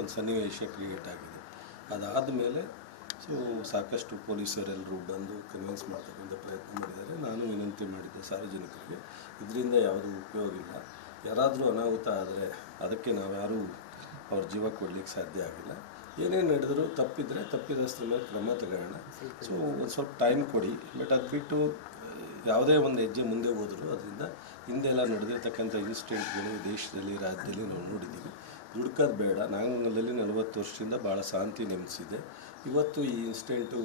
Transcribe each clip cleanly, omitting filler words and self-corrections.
ಒಂದು ಸನ್ನಿವೇಶ ಕ್ರಿಯೇಟ್ ಆಗಿದೆ. ಅದಾದ ಮೇಲೆ ಸೊ ಸಾಕಷ್ಟು ಪೊಲೀಸರೆಲ್ಲರೂ ಬಂದು ಕನ್ವಿನ್ಸ್ ಮಾಡ್ತಕ್ಕಂಥ ಪ್ರಯತ್ನ ಮಾಡಿದ್ದಾರೆ. ನಾನು ವಿನಂತಿ ಮಾಡಿದ್ದೆ ಸಾರ್ವಜನಿಕರಿಗೆ, ಇದರಿಂದ ಯಾವುದೂ ಉಪಯೋಗ ಇಲ್ಲ. ಯಾರಾದರೂ ಅನಾಹುತ ಆದರೆ ಅದಕ್ಕೆ ನಾವ್ಯಾರೂ ಅವ್ರ ಜೀವ ಕೊಡಲಿಕ್ಕೆ ಸಾಧ್ಯ ಆಗಿಲ್ಲ. ಏನೇ ನಡೆದರೂ ತಪ್ಪಿದಸ್ತ್ರ ಮೇಲೆ ಕ್ರಮ ತಗೊಳ್ಳೋಣ. ಸೊ ಒಂದು ಸ್ವಲ್ಪ ಟೈಮ್ ಕೊಡಿ. ಬಟ್ ಅದು ಬಿಟ್ಟು ಯಾವುದೇ ಒಂದು ಹೆಜ್ಜೆ ಮುಂದೆ ಹೋದರೂ ಅದರಿಂದ ಹಿಂದೆಲ್ಲ ನಡೆದಿರ್ತಕ್ಕಂಥ ಇನ್ಸಿಡೆಂಟ್ಗಳು ದೇಶದಲ್ಲಿ ರಾಜ್ಯದಲ್ಲಿ ನಾವು ನೋಡಿದ್ದೀವಿ. ದುಡ್ಕೋದು ಬೇಡ. ನಾಂಗಲದಲ್ಲಿ 40 ವರ್ಷದಿಂದ ಭಾಳ ಶಾಂತಿ ನೆಲೆಸಿದೆ. ಇವತ್ತು ಈ ಇನ್ಸಿಡೆಂಟು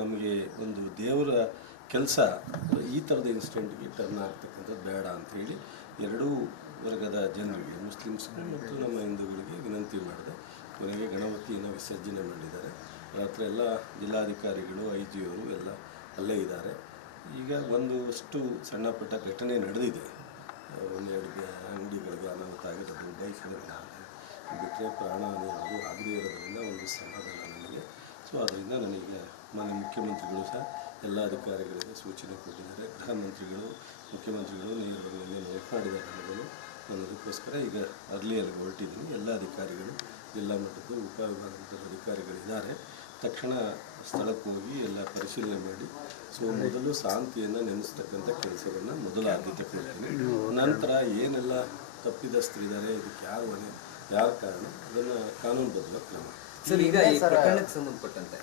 ನಮಗೆ ಒಂದು ದೇವರ ಕೆಲಸ, ಈ ಥರದ ಇನ್ಸಿಡೆಂಟ್ಗೆ ಟರ್ನ್ ಆಗ್ತಕ್ಕಂಥದ್ದು ಬೇಡ ಅಂಥೇಳಿ ಎರಡೂ ವರ್ಗದ ಜನರಿಗೆ, ಮುಸ್ಲಿಮ್ಸ್ಗಳು ಮತ್ತು ನಮ್ಮ ಹಿಂದೂಗಳಿಗೆ ವಿನಂತಿ ಮಾಡಿದೆ. ಕೊನೆಗೆ ಗಣಪತಿಯನ್ನು ವಿಸರ್ಜನೆ ಮಾಡಿದ್ದಾರೆ. ರಾತ್ರಿ ಎಲ್ಲ ಜಿಲ್ಲಾಧಿಕಾರಿಗಳು, IG ಅವರು ಎಲ್ಲ ಅಲ್ಲೇ ಇದ್ದಾರೆ. ಈಗ ಒಂದಷ್ಟು ಸಣ್ಣ ಪುಟ್ಟ ಘಟನೆ ನಡೆದಿದೆ. ಒಂದೆರಡು ಅಂಗಡಿಗಳಿಗೆ ಅನಾಹುತ ಆಗಿರೋದು, ಬೈಕ್ಗಳಿಗೆ ಬಿಟ್ಟರೆ ಪ್ರಾಣಹಾನಿ ಯಾವುದೂ ಆಗದೇ ಇರೋದ್ರಿಂದ ಒಂದು ಸಮಾಧಾನ ನನಗೆ. ಸೊ ಅದರಿಂದ ನನಗೆ ಮಾನ್ಯ ಮುಖ್ಯಮಂತ್ರಿಗಳು ಸಹ ಎಲ್ಲ ಅಧಿಕಾರಿಗಳಿಗೆ ಸೂಚನೆ ಕೊಟ್ಟಿದ್ದಾರೆ. ಗೃಹ ಮಂತ್ರಿಗಳು, ಮುಖ್ಯಮಂತ್ರಿಗಳು ನೇರವಾಗಿ ಮಾತನಾಡಿದ್ದಾರೆ ನನಗೂ. ನಾನು ಅದಕ್ಕೋಸ್ಕರ ಈಗ ಅರ್ಲಿಯಲ್ಲಿ ಹೊರಟಿದ್ದೀನಿ. ಎಲ್ಲ ಅಧಿಕಾರಿಗಳು, ಜಿಲ್ಲಾ ಮಟ್ಟದ ಉಪವಿಭಾಗದ ಅಧಿಕಾರಿಗಳಿದ್ದಾರೆ. ತಕ್ಷಣ ಸ್ಥಳಕ್ಕೆ ಹೋಗಿ ಎಲ್ಲ ಪರಿಶೀಲನೆ ಮಾಡಿ ಸೊ ಮೊದಲು ಶಾಂತಿಯನ್ನು ನೆನೆಸ್ತಕ್ಕಂಥ ಕೆಲಸವನ್ನು ಮೊದಲು ಆದ್ಯತೆ ಕೊಡ್ತೀನಿ. ನಂತರ ಏನೆಲ್ಲ ತಪ್ಪಿದಸ್ಥರಿದ್ದಾರೆ, ಇದಕ್ಕೆ ಯಾವ ಕಾರಣ, ಅದನ್ನು ಕಾನೂನುಬದ್ಧ ಕ್ರಮ. ಸರ್, ಈಗ ಈ ಪ್ರಕರಣಕ್ಕೆ ಸಂಬಂಧಪಟ್ಟಂತೆ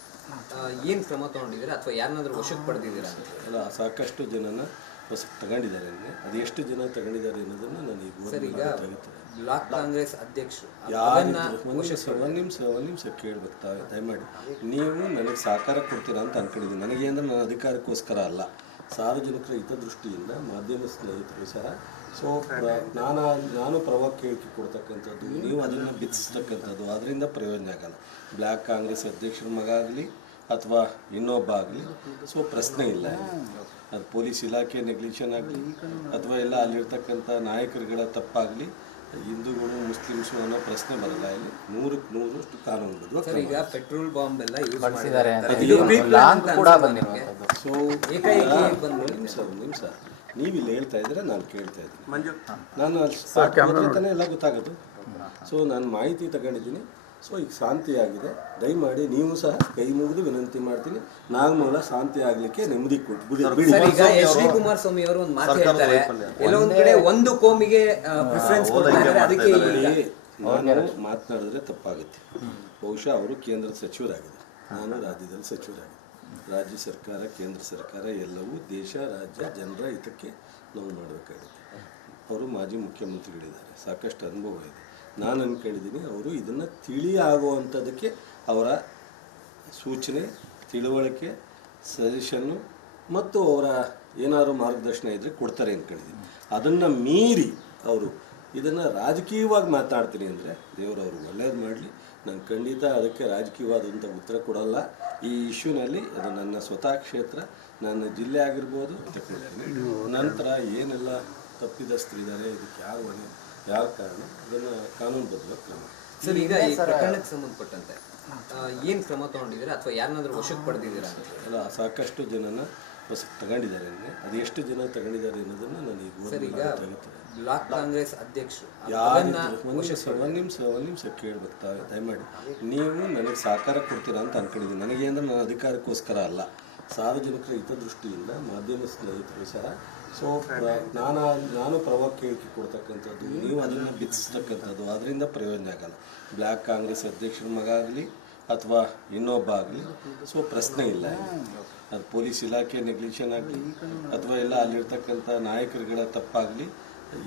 ಏನು ಕ್ರಮ ತಗೊಂಡಿದ್ದೀರಾ ಅಥವಾ ಯಾರನ್ನಾದ್ರೂ ವಶಕ್ಕೆ ಪಡೆದಿದ್ದೀರಾ? ಅಲ್ಲ, ಸಾಕಷ್ಟು ಜನನ ವಶಕ್ಕೆ ತಗೊಂಡಿದ್ದಾರೆ. ಅದು ಎಷ್ಟು ಜನ ತಗೊಂಡಿದ್ದಾರೆ ಅನ್ನೋದನ್ನು ನಾನು ಈಗ ಬ್ಲಾಕ್ ಕಾಂಗ್ರೆಸ್ ಅಧ್ಯಕ್ಷರು ಒಂದು ನಿಮಿಷ ಕೇಳಬೇಕು. ದಯಮಾಡಿ ನೀವು ನನಗೆ ಸಹಕಾರ ಕೊಡ್ತೀರಾ ಅಂತ ಅನ್ಕೊಂಡಿದ್ದೀನಿ. ನನಗೆ ಅಂದರೆ ನನ್ನ ಅಧಿಕಾರಕ್ಕೋಸ್ಕರ ಅಲ್ಲ, ಸಾರ್ವಜನಿಕರ ಹಿತದೃಷ್ಟಿಯಿಂದ ಮಾಧ್ಯಮ ಸ್ನೇಹಿತರು ಸಹ. ಸೊ ನಾನು ಪ್ರವಾಹಕ್ಕೆ ಹೇಳಿಕೆ ಕೊಡ್ತಕ್ಕಂಥದ್ದು, ನೀವು ಅದನ್ನು ಬಿಚ್ಚಿಸ್ತಕ್ಕಂಥದ್ದು, ಅದರಿಂದ ಪ್ರಯೋಜನ ಆಗಲ್ಲ. ಬ್ಲ್ಯಾಕ್ ಕಾಂಗ್ರೆಸ್ ಅಧ್ಯಕ್ಷರ ಮಗ ಆಗಲಿ ಅಥವಾ ಇನ್ನೊಬ್ಬ ಆಗಲಿ ಸೊ ಪ್ರಶ್ನೆ ಇಲ್ಲ. ಅದು ಪೊಲೀಸ್ ಇಲಾಖೆ ನೆಗ್ಲಿಷನ್ ಆಗಲಿ ಅಥವಾ ಎಲ್ಲ ಅಲ್ಲಿರ್ತಕ್ಕಂಥ ನಾಯಕರುಗಳ ತಪ್ಪಾಗಲಿ, ಹಿಂದೂಗಳು ಮುಸ್ಲಿಮ್ಸು ಅನ್ನೋ ಪ್ರಶ್ನೆ ಬರಲ್ಲ. ಇಲ್ಲಿ 100ಕ್ಕೆ 100 ಕಾನೂನು. ಸರ್, ಈಗ ಪೆಟ್ರೋಲ್ ಬಾಂಬ್ ಎಲ್ಲ ಯೂಸ್ ಮಾಡಿದ್ದಾರೆ. ಸೊ ನಿಮಿಷ ನೀವು ಇಲ್ಲಿ ಹೇಳ್ತಾ ಇದ್ರೆ ನಾನು ಕೇಳ್ತಾ ಇದ್ದೀನಿ. ನಾನು ಎಲ್ಲ ಗೊತ್ತಾಗೋದು. ಸೊ ನಾನು ಮಾಹಿತಿ ತಗೊಂಡಿದ್ದೀನಿ. ಸೊ ಈಗ ಶಾಂತಿ ಆಗಿದೆ. ದಯಮಾಡಿ ನೀವು ಸಹ ಕೈ ಮುಗಿದು ವಿನಂತಿ ಮಾಡ್ತೀನಿ, ನಾಗಮಂಗಲ ಶಾಂತಿ ಆಗಲಿಕ್ಕೆ ನೆಮ್ಮದಿ ಕೊಟ್ಬಿಡಿ. ಈಗ HD ಕುಮಾರಸ್ವಾಮಿ ಅವರು ಒಂದು ಮಾತು ಹೇಳ್ತಾರೆ, ಎಲ್ಲೊಂದು ಕಡೆ ಒಂದು ಕೋಮಿಗೆ ಪ್ರಿಫರೆನ್ಸ್ ಕೊಡ್ತಾರೆ, ಅದಕ್ಕೆ ನಾನು ಮಾತನಾಡಿದ್ರೆ ತಪ್ಪಾಗುತ್ತೆ. ಬಹುಶಃ ಅವರು ಕೇಂದ್ರದ ಸಚಿವರಾಗಿದ್ದಾರೆ, ನಾನು ರಾಜ್ಯದಲ್ಲಿ ಸಚಿವರಾಗಿದ್ದೆ. ರಾಜ್ಯ ಸರ್ಕಾರ, ಕೇಂದ್ರ ಸರ್ಕಾರ ಎಲ್ಲವೂ ದೇಶ, ರಾಜ್ಯ, ಜನರ ಹಿತಕ್ಕೆ ನಾವು ಮಾಡಬೇಕಾಗುತ್ತೆ. ಅವರು ಮಾಜಿ ಮುಖ್ಯಮಂತ್ರಿಗಳಿದ್ದಾರೆ, ಸಾಕಷ್ಟು ಅನುಭವ ಇದೆ. ನಾನು ಅಂದ್ಕೊಂಡಿದ್ದೀನಿ ಅವರು ಇದನ್ನು ಆಗುವಂಥದ್ದಕ್ಕೆ ಅವರ ಸೂಚನೆ, ತಿಳುವಳಿಕೆ, ಸಜೆಷನ್ನು ಮತ್ತು ಅವರ ಏನಾದರೂ ಮಾರ್ಗದರ್ಶನ ಇದ್ದರೆ ಕೊಡ್ತಾರೆ ಅಂದ್ಕೊಂಡಿದ್ದೀನಿ. ಅದನ್ನು ಮೀರಿ ಅವರು ಇದನ್ನು ರಾಜಕೀಯವಾಗಿ ಮಾತಾಡ್ತೀನಿ ಅಂದರೆ ದೇವರವರು ಒಳ್ಳೇದು ಮಾಡಲಿ. ನಾನು ಖಂಡಿತ ಅದಕ್ಕೆ ರಾಜಕೀಯವಾದಂಥ ಉತ್ತರ ಕೊಡಲ್ಲ. ಈ ಇಶ್ಯೂನಲ್ಲಿ ಅದು ನನ್ನ ಸ್ವತಃ ಕ್ಷೇತ್ರ, ನನ್ನ ಜಿಲ್ಲೆ ಆಗಿರ್ಬೋದು ತಗೊಳ್ತೀನಿ. ನಂತರ ಏನೆಲ್ಲ ತಪ್ಪಿದಸ್ಥರಿದ್ದಾರೆ, ಇದಕ್ಕೆ ಯಾವ ಕಾರಣ, ಅದನ್ನು ಕಾನೂನುಬದ್ಧ ಕ್ರಮ. ಸರ್, ಈಗ ಈ ಪ್ರಕರಣಕ್ಕೆ ಸಂಬಂಧಪಟ್ಟಂತೆ ಏನು ಕ್ರಮ ತಗೊಂಡಿದ್ದೀರಾ ಅಥವಾ ಯಾರನ್ನಾದ್ರೂ ವಶಕ್ಕೆ ಪಡೆದಿದ್ದೀರಾ? ಅಲ್ಲ, ಸಾಕಷ್ಟು ಜನನ ವಶಕ್ಕೆ ತಗೊಂಡಿದ್ದಾರೆ. ಅದು ಎಷ್ಟು ಜನ ತಗೊಂಡಿದ್ದಾರೆ ಅನ್ನೋದನ್ನು ನಾನು ಈಗ ಬ್ಲಾಕ್ ಕಾಂಗ್ರೆಸ್ ಅಧ್ಯಕ್ಷರು ಒಂದು ನಿಮಿಷ ಕೇಳಬೇಕು. ದಯಮಾಡಿ ನೀವು ನನಗೆ ಸಹಕಾರ ಕೊಡ್ತೀರಾ ಅಂತ ಅನ್ಕೊಂಡಿದ್ದೀನಿ. ನನಗೆ ಅಂದರೆ ನನ್ನ ಅಧಿಕಾರಕ್ಕೋಸ್ಕರ ಅಲ್ಲ, ಸಾರ್ವಜನಿಕರ ಹಿತದೃಷ್ಟಿಯಿಂದ ಮಾಧ್ಯಮ ಸ್ನೇಹಿತರು ಸಹ. ಸೊ ನಾನು ಪ್ರವಾಹಕ್ಕೆ ಹೇಳಿಕೆ ಕೊಡ್ತಕ್ಕಂಥದ್ದು, ನೀವು ಅದನ್ನು ಬಿಚ್ಚಿಸ್ತಕ್ಕಂಥದ್ದು, ಅದರಿಂದ ಪ್ರಯೋಜನ ಆಗಲ್ಲ. ಬ್ಲ್ಯಾಕ್ ಕಾಂಗ್ರೆಸ್ ಅಧ್ಯಕ್ಷರ ಮಗ ಆಗಲಿ ಅಥವಾ ಇನ್ನೊಬ್ಬ ಆಗಲಿ ಸೊ ಪ್ರಶ್ನೆ ಇಲ್ಲ. ಅದು ಪೊಲೀಸ್ ಇಲಾಖೆ ನೆಗ್ಲಿಷನ್ ಆಗಲಿ ಅಥವಾ ಎಲ್ಲ ಅಲ್ಲಿರ್ತಕ್ಕಂಥ ನಾಯಕರುಗಳ ತಪ್ಪಾಗಲಿ,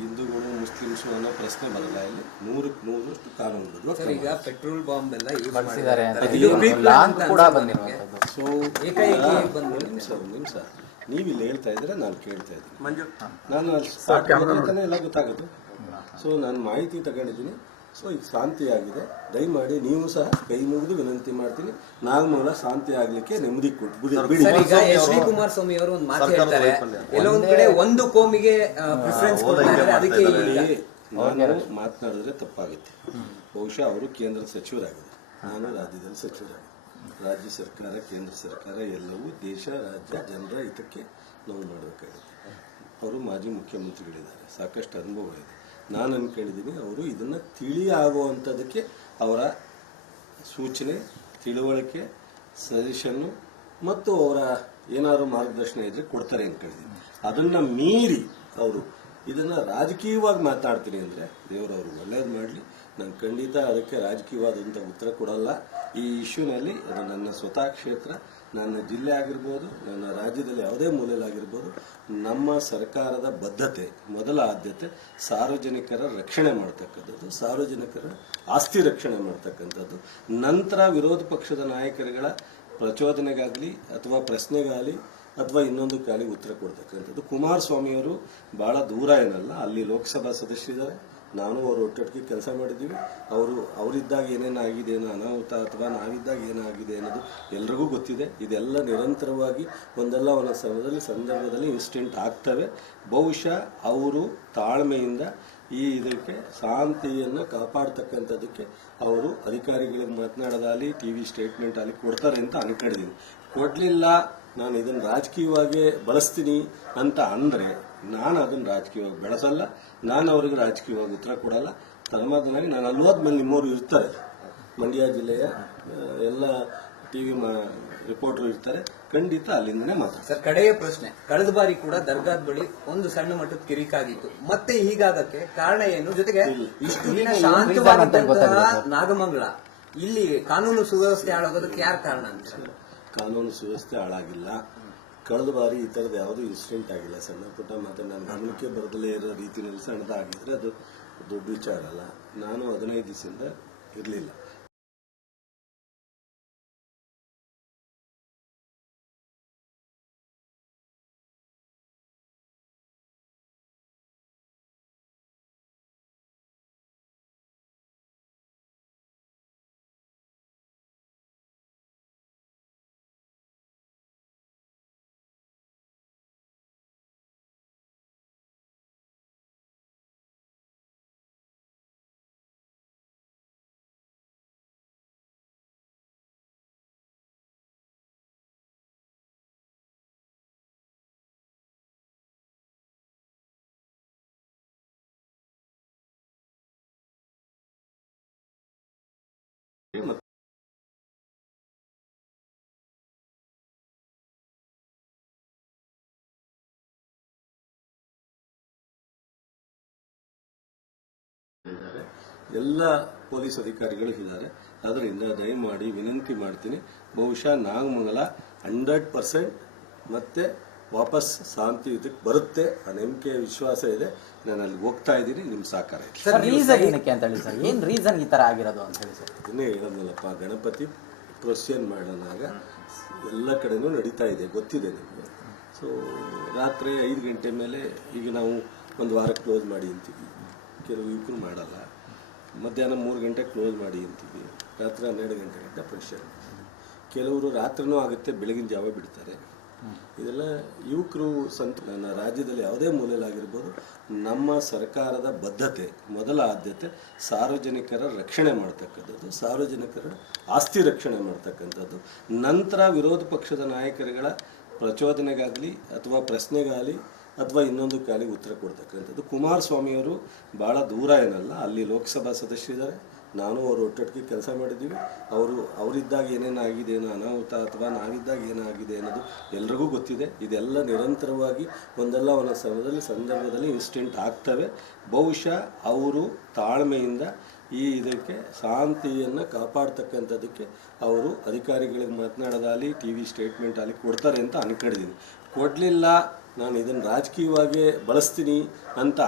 ಹಿಂದೂಗಳು ಮುಸ್ಲಿಮ್ಸು ಅನ್ನೋ ಪ್ರಶ್ನೆ ಬರಲ್ಲ. ಇಲ್ಲಿ 100ಕ್ಕೆ 100 ಕಾನೂನು. ಸರ್, ಈಗ ಪೆಟ್ರೋಲ್ ಬಾಂಬ್ ಎಲ್ಲ ಯೂಸ್ ಮಾಡಿದ್ದಾರೆ. ಸೊ ನಿಮಿಷ ನೀವು ಇಲ್ಲಿ ಹೇಳ್ತಾ ಇದ್ರೆ ನಾನು ಕೇಳ್ತಾ ಇದ್ದೀನಿ. ನಾನು ಎಲ್ಲ ಗೊತ್ತಾಗೋದು. ಸೊ ನಾನು ಮಾಹಿತಿ ತಗೊಂಡಿದ್ದೀನಿ. ಸೊ ಈಗ ಶಾಂತಿ ಆಗಿದೆ. ದಯಮಾಡಿ ನೀವು ಸಹ ಕೈ ಮುಗಿದು ವಿನಂತಿ ಮಾಡ್ತೀನಿ, ನಾಗಮಂಗಲ ಶಾಂತಿ ಆಗಲಿಕ್ಕೆ ನೆಮ್ಮದಿ ಕೊಟ್ಬಿಡಿ. ಈಗ HD ಕುಮಾರಸ್ವಾಮಿ ಅವರು ಒಂದು ಮಾತು ಹೇಳ್ತಾರೆ, ಎಲ್ಲೊಂದು ಕಡೆ ಒಂದು ಕೋಮಿಗೆ ಪ್ರಿಫರೆನ್ಸ್ ಕೊಡ್ತಾರೆ, ಅದಕ್ಕೆ ನಾನು ಮಾತನಾಡಿದ್ರೆ ತಪ್ಪಾಗುತ್ತೆ. ಬಹುಶಃ ಅವರು ಕೇಂದ್ರದ ಸಚಿವರಾಗಿದ್ದಾರೆ, ನಾನು ರಾಜ್ಯದಲ್ಲಿ ಸಚಿವರಾಗಿದ್ದೆ. ರಾಜ್ಯ ಸರ್ಕಾರ, ಕೇಂದ್ರ ಸರ್ಕಾರ ಎಲ್ಲವೂ ದೇಶ, ರಾಜ್ಯ, ಜನರ ಹಿತಕ್ಕೆ ನಾವು ಮಾಡಬೇಕಾಗುತ್ತೆ. ಅವರು ಮಾಜಿ ಮುಖ್ಯಮಂತ್ರಿಗಳಿದ್ದಾರೆ, ಸಾಕಷ್ಟು ಅನುಭವ ಇದೆ. ನಾನು ಅಂದ್ಕೊಂಡಿದ್ದೀನಿ ಅವರು ಇದನ್ನು ಆಗುವಂಥದ್ದಕ್ಕೆ ಅವರ ಸೂಚನೆ, ತಿಳುವಳಿಕೆ, ಸಜೆಷನ್ನು ಮತ್ತು ಅವರ ಏನಾದ್ರು ಮಾರ್ಗದರ್ಶನ ಇದ್ರೆ ಕೊಡ್ತಾರೆ ಅಂದ್ಕೊಂಡಿದ್ದೀನಿ. ಅದನ್ನು ಮೀರಿ ಅವರು ಇದನ್ನು ರಾಜಕೀಯವಾಗಿ ಮಾತಾಡ್ತೀನಿ ಅಂದರೆ ದೇವರವರು ಒಳ್ಳೇದು ಮಾಡಲಿ. ನಾನು ಖಂಡಿತ ಅದಕ್ಕೆ ರಾಜಕೀಯವಾದಂಥ ಉತ್ತರ ಕೊಡಲ್ಲ. ಈ ಇಶ್ಯೂನಲ್ಲಿ ಅದು ನನ್ನ ಸ್ವತಃ ಕ್ಷೇತ್ರ, ನನ್ನ ಜಿಲ್ಲೆ ಆಗಿರ್ಬೋದು, ನನ್ನ ರಾಜ್ಯದಲ್ಲಿ ಯಾವುದೇ ಮೂಲೆಯಲ್ಲಾಗಿರ್ಬೋದು, ನಮ್ಮ ಸರ್ಕಾರದ ಬದ್ಧತೆ, ಮೊದಲ ಆದ್ಯತೆ ಸಾರ್ವಜನಿಕರ ರಕ್ಷಣೆ ಮಾಡ್ತಕ್ಕಂಥದ್ದು, ಸಾರ್ವಜನಿಕರ ಆಸ್ತಿ ರಕ್ಷಣೆ ಮಾಡ್ತಕ್ಕಂಥದ್ದು. ನಂತರ ವಿರೋಧ ಪಕ್ಷದ ನಾಯಕರುಗಳ ಪ್ರಚೋದನೆಗಾಗಲಿ ಅಥವಾ ಪ್ರಶ್ನೆಗಾಗಲಿ ಅಥವಾ ಇನ್ನೊಂದಕ್ಕಾಗಲಿ ಉತ್ತರ ಕೊಡ್ತಕ್ಕಂಥದ್ದು. ಕುಮಾರಸ್ವಾಮಿಯವರು ಭಾಳ ದೂರ ಏನಲ್ಲ, ಅಲ್ಲಿ ಲೋಕಸಭಾ ಸದಸ್ಯರಿದ್ದಾರೆ, ನಾನು ಅವರು ಒಟ್ಟೊಟ್ಟಿಗೆ ಕೆಲಸ ಮಾಡಿದ್ದೀವಿ. ಅವರಿದ್ದಾಗ ಏನೇನು ಆಗಿದೆ, ಏನೋ ಅನಾಹುತ ಅಥವಾ ನಾವಿದ್ದಾಗ ಏನಾಗಿದೆ ಅನ್ನೋದು ಎಲ್ರಿಗೂ ಗೊತ್ತಿದೆ. ಇದೆಲ್ಲ ನಿರಂತರವಾಗಿ ಒಂದಲ್ಲ ಒಂದು ಸಂದರ್ಭದಲ್ಲಿ ಇನ್ಸಿಡೆಂಟ್ ಆಗ್ತವೆ. ಬಹುಶಃ ಅವರು ತಾಳ್ಮೆಯಿಂದ ಇದಕ್ಕೆ ಶಾಂತಿಯನ್ನು ಕಾಪಾಡ್ತಕ್ಕಂಥದ್ದಕ್ಕೆ ಅವರು ಅಧಿಕಾರಿಗಳಿಗೆ ಮಾತನಾಡೋದಾಗಲಿ TV ಸ್ಟೇಟ್ಮೆಂಟ್ ಆಗಲಿ ಕೊಡ್ತಾರೆ ಅಂತ ಅನ್ಕೊಂಡಿದ್ದೀನಿ. ಕೊಡಲಿಲ್ಲ, ನಾನು ಇದನ್ನು ರಾಜಕೀಯವಾಗಿ ಬಳಸ್ತೀನಿ ಅಂತ ಅಂದರೆ ನಾನು ಅದನ್ನು ರಾಜಕೀಯವಾಗಿ ಬೆಳೆಸಲ್ಲ. ನಾನು ಅವ್ರಿಗೆ ರಾಜಕೀಯವಾಗಿ ಉತ್ತರ ಕೊಡಲ್ಲ. ತನ್ಮೂಲವಾಗಿ ನಾನು ಅಲ್ಲಿ ಹೋದ್ಮೇಲೆ ನಿಮ್ಮವರು ಇರ್ತಾರೆ, ಮಂಡ್ಯ ಜಿಲ್ಲೆಯ ಎಲ್ಲ TV ರಿಪೋರ್ಟರ್ ಇರ್ತಾರೆ, ಖಂಡಿತ ಅಲ್ಲಿಂದನೇ ಮಾತಾಡ್ತಾರೆ. ಸರ್, ಕಡೆಯ ಪ್ರಶ್ನೆ, ಕಳೆದ ಬಾರಿ ಕೂಡ ದರ್ಗಾದ ಬಳಿ ಒಂದು ಸಣ್ಣ ಮಟ್ಟದ ಕಿರಿಕಾಗಿತ್ತು, ಮತ್ತೆ ಹೀಗಾಗಕ್ಕೆ ಕಾರಣ ಏನು? ಜೊತೆಗೆ ಇಷ್ಟು ದಿನ ಶಾಂತವಾದಂತಹ ನಾಗಮಂಗಲ ಇಲ್ಲಿ ಕಾನೂನು ಸುವ್ಯವಸ್ಥೆ ಹಾಳಾಗೋದಕ್ಕೆ ಯಾರು ಕಾರಣ ಅಂತ? ಕಾನೂನು ಸುವ್ಯವಸ್ಥೆ ಹಾಳಾಗಿಲ್ಲ. ಕಳೆದ ಬಾರಿ ಈ ಥರದ ಯಾವುದೂ ಇನ್ಸಿಡೆಂಟ್ ಆಗಿಲ್ಲ. ಸಣ್ಣ ಪುಟ್ಟ ಮತ್ತೆ ನನ್ನ ಗಮನಕ್ಕೆ ಬರದಲ್ಲೇ ಇರೋ ರೀತಿಯಲ್ಲಿ ಸಣ್ಣದಾಗಿದ್ರೆ ಅದು ದೊಡ್ಡ ವಿಚಾರ ಅಲ್ಲ. ನಾನು 15 ದಿವಸದಿಂದ ಇರಲಿಲ್ಲ. ಎಲ್ಲ ಪೊಲೀಸ್ ಅಧಿಕಾರಿಗಳು ಇದ್ದಾರೆ. ಅದರಿಂದ ದಯಮಾಡಿ ವಿನಂತಿ ಮಾಡ್ತೀನಿ, ಬಹುಶಃ ನಾಗಮಂಗಲ 100% ಮತ್ತೆ ವಾಪಸ್ ಶಾಂತಿ ಇದಕ್ಕೆ ಬರುತ್ತೆ. ಆ ನಂಬಿಕೆ ವಿಶ್ವಾಸ ಇದೆ. ನಾನು ಅಲ್ಲಿ ಹೋಗ್ತಾ ಇದ್ದೀನಿ, ನಿಮ್ಮ ಸಹಕಾರ ಇದೆ. ಸರ್, ರೀಸನ್ ಏನಕ್ಕೆ ಅಂತ ಹೇಳಿ ಸರ್, ಏನು ರೀಸನ್ ಈ ಥರ ಆಗಿರೋದು ಅಂತ ಹೇಳಿ ಸರ್? ಇದನ್ನೇ ಹೇಳೋದಲ್ಲಪ್ಪ, ಗಣಪತಿ ಪ್ರೊಸೆಷನ್ ಮಾಡೋಣಾಗ ಎಲ್ಲ ಕಡೆನೂ ನಡೀತಾ ಇದೆ, ಗೊತ್ತಿದೆ ನಿಮಗೆ. ಸೊ ರಾತ್ರಿ 5 ಗಂಟೆ ಮೇಲೆ ಈಗ ನಾವು ಒಂದು ವಾರ ಕ್ಲೋಸ್ ಮಾಡಿ ಅಂತೀವಿ, ಕೆಲವು ಯುವಕರು ಮಾಡಲ್ಲ. ಮಧ್ಯಾಹ್ನ 3 ಗಂಟೆ ಕ್ಲೋಸ್ ಮಾಡಿ ಅಂತೀವಿ, ರಾತ್ರಿ 12 ಗಂಟೆ ಗಂಟೆ ಪ್ರೊಸೆಷನ್. ಕೆಲವರು ರಾತ್ರಿನೂ ಆಗುತ್ತೆ, ಬೆಳಗಿನ ಜಾವ ಬಿಡ್ತಾರೆ. ಇದೆಲ್ಲ ಯುವಕರು ನನ್ನ ರಾಜ್ಯದಲ್ಲಿ ಯಾವುದೇ ಮೂಲೆಯಲ್ಲಾಗಿರ್ಬೋದು, ನಮ್ಮ ಸರ್ಕಾರದ ಬದ್ಧತೆ, ಮೊದಲ ಆದ್ಯತೆ ಸಾರ್ವಜನಿಕರ ರಕ್ಷಣೆ ಮಾಡ್ತಕ್ಕಂಥದ್ದು, ಸಾರ್ವಜನಿಕರ ಆಸ್ತಿ ರಕ್ಷಣೆ ಮಾಡ್ತಕ್ಕಂಥದ್ದು. ನಂತರ ವಿರೋಧ ಪಕ್ಷದ ನಾಯಕರುಗಳ ಪ್ರಚೋದನೆಗಾಗಲಿ ಅಥವಾ ಪ್ರಶ್ನೆಗಾಗಲಿ ಅಥವಾ ಇನ್ನೊಂದಕ್ಕಾಗಲಿ ಉತ್ತರ ಕೊಡ್ತಕ್ಕಂಥದ್ದು. ಕುಮಾರಸ್ವಾಮಿಯವರು ಭಾಳ ದೂರ ಏನಲ್ಲ, ಅಲ್ಲಿ ಲೋಕಸಭಾ ಸದಸ್ಯರಿದ್ದಾರೆ, ನಾನು ಅವರು ಒಟ್ಟೊಟ್ಟಿಗೆ ಕೆಲಸ ಮಾಡಿದ್ದೀವಿ. ಅವರಿದ್ದಾಗ ಏನೇನು ಆಗಿದೆ, ಏನೋ ಅನಾಹುತ ಅಥವಾ ನಾವಿದ್ದಾಗ ಏನಾಗಿದೆ ಅನ್ನೋದು ಎಲ್ರಿಗೂ ಗೊತ್ತಿದೆ. ಇದೆಲ್ಲ ನಿರಂತರವಾಗಿ ಒಂದಲ್ಲ ಒಂದು ಸಂದರ್ಭದಲ್ಲಿ ಇನ್ಸಿಡೆಂಟ್ ಆಗ್ತವೆ. ಬಹುಶಃ ಅವರು ತಾಳ್ಮೆಯಿಂದ ಇದಕ್ಕೆ ಶಾಂತಿಯನ್ನು ಕಾಪಾಡ್ತಕ್ಕಂಥದ್ದಕ್ಕೆ ಅವರು ಅಧಿಕಾರಿಗಳಿಗೆ ಮಾತನಾಡೋದಾಗಲಿ TV ಸ್ಟೇಟ್ಮೆಂಟ್ ಆಗಲಿ ಕೊಡ್ತಾರೆ ಅಂತ ಅನ್ಕೊಂಡಿದ್ದೀನಿ. ಕೊಡಲಿಲ್ಲ, ನಾನು ಇದನ್ನು ರಾಜಕೀಯವಾಗಿ ಬಳಸ್ತೀನಿ ಅಂತ